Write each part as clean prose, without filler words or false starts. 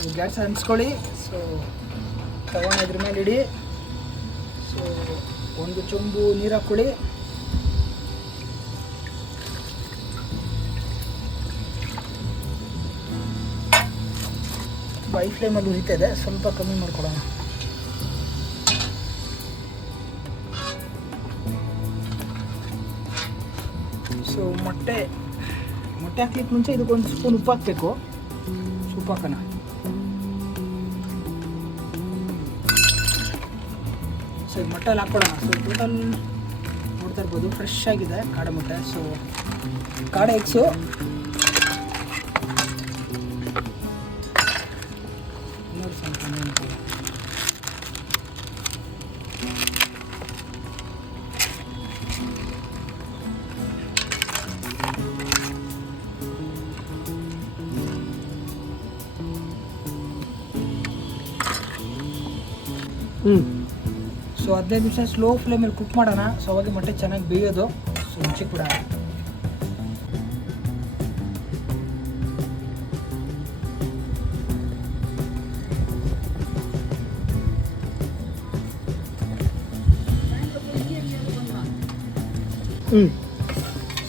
So gas ಹಂಚ್ಕೊಳ್ಳಿ. So ತಗೊಂಡು ಅದ್ರ ಮೇಲೆ ಇಡಿ. ಸೊ ಒಂದು ಚೊಂಬು ನೀರು ಹಾಕ್ಕೊಳ್ಳಿ. ಹೈ ಫ್ಲೇಮಲ್ಲಿ ಉರಿತಾ ಇದೆ, ಸ್ವಲ್ಪ ಕಮ್ಮಿ ಮಾಡ್ಕೊಳ್ಳೋಣ. ಸೊ ಮೊಟ್ಟೆ ಹಾಕ್ಲಿಕ್ಕೆ ಮುಂಚೆ ಇದಕ್ಕೊಂದು ಸ್ಪೂನ್ ಉಪ್ಪು ಹಾಕಬೇಕು. ಉಪ್ಪು ಹಾಕೋಣ. ಸೊ ಇದು ಮೊಟ್ಟೆಲ್ಲಿ ಹಾಕ್ಕೊಳ್ಳೋಣ. ಸೊ ಟೋಟಲ್ ನೋಡ್ತಾ ಇರ್ಬೋದು ಫ್ರೆಶ್ ಆಗಿದೆ ಕಾಡೆ ಮೊಟ್ಟೆ. ಸೊ ಕಾಡೆ ಎಗ್ಸು ಸೊ 15 ನಿಮಿಷ ಸ್ಲೋ ಫ್ಲೇಮಲ್ಲಿ ಕುಕ್ ಮಾಡೋಣ. ಸೊ ಅವಾಗ ಮೊಟ್ಟೆ ಚೆನ್ನಾಗಿ ಬೇಯೋದು. ಸೊ ಮುಚ್ಚಿಕ್ ಬಿಡೋಣ.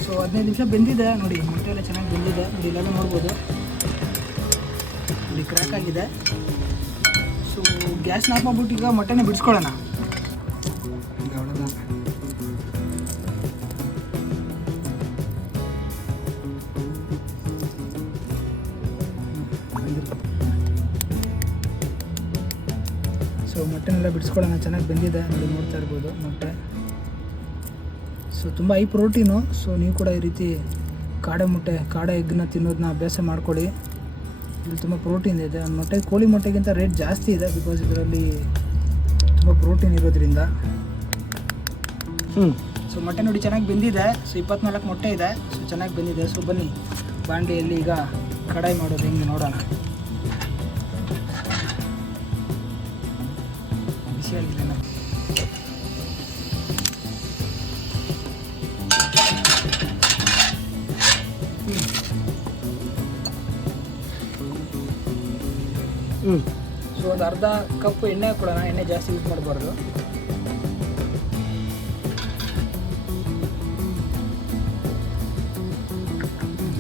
ಸೊ 15 ನಿಮಿಷ ಬೆಂದಿದೆ ನೋಡಿ. ಮೊಟ್ಟೆ ಎಲ್ಲ ಚೆನ್ನಾಗಿ ಬೆಂದಿದೆ ನೋಡಿ. ಇಲ್ಲೆಲ್ಲ ನೋಡ್ಬೋದು ನೋಡಿ ಕ್ರ್ಯಾಕ್ ಆಗಿದೆ. ಸೊ ಗ್ಯಾಸ್ನ ಆಫ್ ಮಾಡ್ಬಿಟ್ಟು ಈಗ ಮೊಟ್ಟೆನ ಬಿಡಿಸ್ಕೊಳ್ಳೋಣ. ಸೊ ಮೊಟ್ಟೆನೆಲ್ಲ ಬಿಡಿಸ್ಕೊಳ್ಳೋಣ. ಚೆನ್ನಾಗಿ ಬೆಂದಿದೆ ನೋಡಿ, ನೋಡ್ತಾ ಇರ್ಬೋದು ಮೊಟ್ಟೆ. ಸೊ ತುಂಬ ಹೈ ಪ್ರೋಟೀನು. ಸೊ ನೀವು ಕೂಡ ಈ ರೀತಿ ಕಾಡೆ ಎಗ್ಗನ್ನ ತಿನ್ನೋದನ್ನ ಅಭ್ಯಾಸ ಮಾಡ್ಕೊಳ್ಳಿ. ಇಲ್ಲಿ ತುಂಬ ಪ್ರೋಟೀನ್ ಇದೆ. ಮೊಟ್ಟೆ ಕೋಳಿ ಮೊಟ್ಟೆಗಿಂತ ರೇಟ್ ಜಾಸ್ತಿ ಇದೆ, ಬಿಕಾಸ್ ಇದರಲ್ಲಿ ತುಂಬ ಪ್ರೋಟೀನ್ ಇರೋದ್ರಿಂದ. ಸೊ ಮೊಟ್ಟೆ ನೋಡಿ ಚೆನ್ನಾಗಿ ಬೆಂದಿದೆ. ಸೊ 24 ಮೊಟ್ಟೆ ಇದೆ. ಸೊ ಚೆನ್ನಾಗಿ ಬೆಂದಿದೆ. ಸೊ ಬನ್ನಿ ಬಾಂಡ್ಲಿಯಲ್ಲಿ ಈಗ ಕಡಾಯಿ ಮಾಡೋದು ಹೆಂಗೆ ನೋಡೋಣ. ಬಿಸಿಯಾಗಿದೆ. ಸೊ ಒಂದು ಅರ್ಧ ಕಪ್ ಎಣ್ಣೆ ಹಾಕೊಳ್ಳೋಣ. ಎಣ್ಣೆ ಜಾಸ್ತಿ ಯೂಸ್ ಮಾಡಬಾರ್ದು.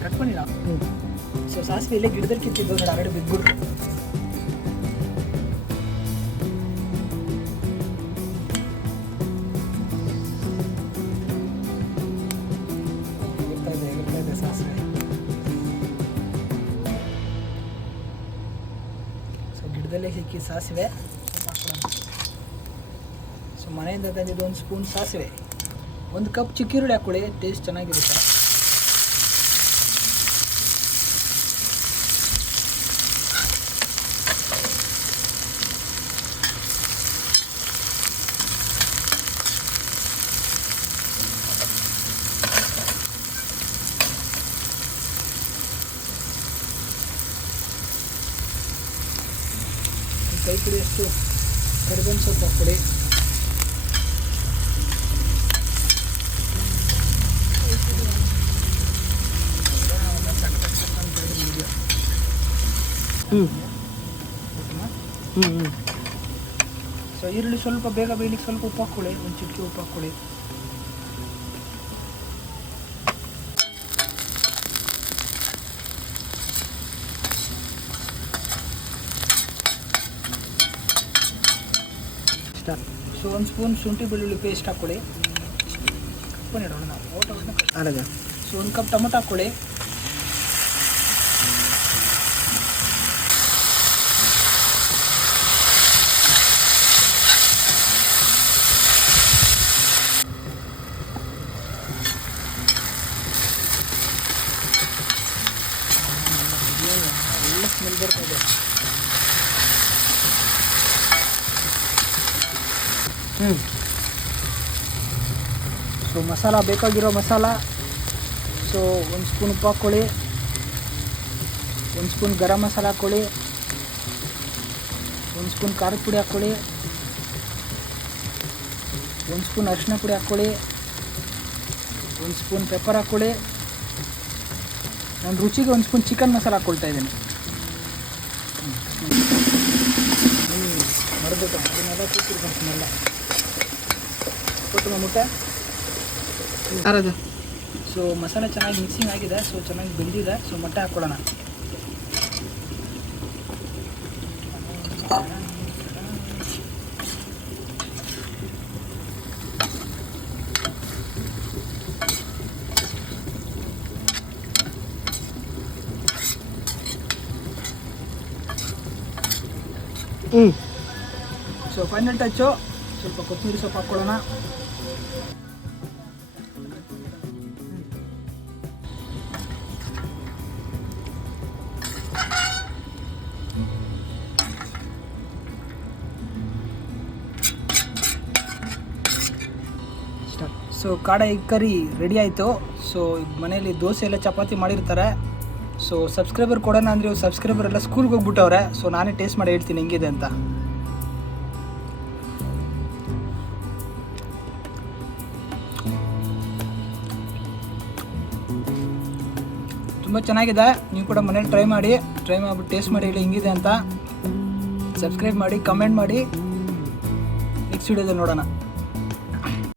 ಕಟ್ ಮಾಡಿ ನಾವು. ಸೊ ಸಾಸಿವೆ ಇಲ್ಲೇ ಗಿಡದಲ್ಲಿ ಕಿತ್ತಿದ್ದು ನೋಡಿ, ಆಲ್ರೆಡಿ ಬಿದ್ದುಬಿಡ್ತು. ಎಗಿರ್ತಾ ಇದೆ ಸಾಸಿವೆ. ಗಿಡದಲ್ಲೇ ಸಿಕ್ಕಿ ಸಾಸಿವೆ ಹಾಕ್ಕೊಳ್ಳೋಣ. ಸೊ ಮನೆಯಿಂದ ತಂದಿದ್ದು 1 ಸ್ಪೂನ್ ಸಾಸಿವೆ. 1 ಕಪ್ ಚಿಕ್ಕಿರುಳ್ಳಿ ಹಾಕ್ಕೊಳ್ಳಿ, ಟೇಸ್ಟ್ ಚೆನ್ನಾಗಿರುತ್ತೆ. ಕೈ ಕುಡಿಯಷ್ಟು ಕರಿಬೇವಿನ ಸೊಪ್ಪು ಹಾಕ್ಕೊಡಿ. ಸೊ ಈರುಳ್ಳಿ ಸ್ವಲ್ಪ ಬೇಗ ಬೇಯಲಿಕ್ಕೆ ಸ್ವಲ್ಪ ಉಪ್ಪು ಹಾಕ್ಕೊಳ್ಳಿ. ಒಂದು ಚಿಟಿಕೆ ಉಪ್ಪು ಹಾಕ್ಕೊಳ್ಳಿ. ಸೊ 1 ಸ್ಪೂನ್ ಶುಂಠಿ ಬೆಳ್ಳುಳ್ಳಿ ಪೇಸ್ಟ್ ಹಾಕ್ಕೊಳ್ಳಿ. ಇಡೋಣ ನಾವು. ಸೊ 1 ಕಪ್ ಟೊಮೊಟೊ ಹಾಕ್ಕೊಳ್ಳಿ. ಒಳ್ಳೆ ಸ್ಮೆಲ್ ಬರ್ತದೆ. ಸೊ ಮಸಾಲ ಬೇಕಾಗಿರೋ ಮಸಾಲ. ಸೊ 1 ಸ್ಪೂನ್ ಉಪ್ಪು ಹಾಕ್ಕೊಳ್ಳಿ. 1 ಸ್ಪೂನ್ ಗರಂ ಮಸಾಲ ಹಾಕ್ಕೊಳ್ಳಿ. 1 ಸ್ಪೂನ್ ಖಾರದ ಪುಡಿ ಹಾಕ್ಕೊಳ್ಳಿ. 1 ಸ್ಪೂನ್ ಅರಿಶಿನ ಪುಡಿ ಹಾಕ್ಕೊಳ್ಳಿ. 1 ಸ್ಪೂನ್ ಪೆಪ್ಪರ್ ಹಾಕ್ಕೊಳ್ಳಿ. ನಾನು ರುಚಿಗೆ 1 ಸ್ಪೂನ್ ಚಿಕನ್ ಮಸಾಲ ಹಾಕ್ಕೊಳ್ತಾ ಇದ್ದೀನಿ. ಮರೆದ್ಬಿಟ್ಟು ಅದನ್ನೆಲ್ಲ ಕೂತಿರ್ಕೊಂಡ್ನೆಲ್ಲ ಕೊಟ್ಟು ಮುಟ್ಟೆ ಯಾರದು? ಸೊ ಮಸಾಲೆ ಚೆನ್ನಾಗಿ ಮಿಕ್ಸಿಂಗ್ ಆಗಿದೆ, ಸೊ ಚೆನ್ನಾಗಿ ಬೆಂದಿದೆ. ಸೊ ಮೊಟ್ಟೆ ಹಾಕ್ಕೊಳ್ಳೋಣ. ಸೊ ಫೈನಲ್ ಟಚ್ಚು, ಸ್ವಲ್ಪ ಕೊತ್ತಂಬರಿ ಸೊಪ್ಪು ಹಾಕ್ಕೊಳ್ಳೋಣ. ಸೊ ಕಾಡ ಎಗ್ ಕರಿ ರೆಡಿ ಆಯಿತು. ಸೊ ಮನೇಲಿ ದೋಸೆ ಎಲ್ಲ ಚಪಾತಿ ಮಾಡಿರ್ತಾರೆ. ಸೊ ಸಬ್ಸ್ಕ್ರೈಬರ್ ಕೊಡೋಣ ಅಂದರೆ ಸಬ್ಸ್ಕ್ರೈಬರ್ ಎಲ್ಲ ಸ್ಕೂಲ್ಗೆ ಹೋಗ್ಬಿಟ್ಟವ್ರೆ. ಸೊ ನಾನೇ ಟೇಸ್ಟ್ ಮಾಡಿ ಹೇಳ್ತೀನಿ ಹೆಂಗಿದೆ ಅಂತ. ತುಂಬ ಚೆನ್ನಾಗಿದೆ. ನೀವು ಕೂಡ ಮನೇಲಿ ಟ್ರೈ ಮಾಡಿಬಿಟ್ಟು ಟೇಸ್ಟ್ ಮಾಡಿ ಹೇಳಿ ಹೆಂಗಿದೆ ಅಂತ. ಸಬ್ಸ್ಕ್ರೈಬ್ ಮಾಡಿ, ಕಮೆಂಟ್ ಮಾಡಿ. ನೆಕ್ಸ್ಟ್ ವಿಡಿಯೋದಲ್ಲಿ ನೋಡೋಣ.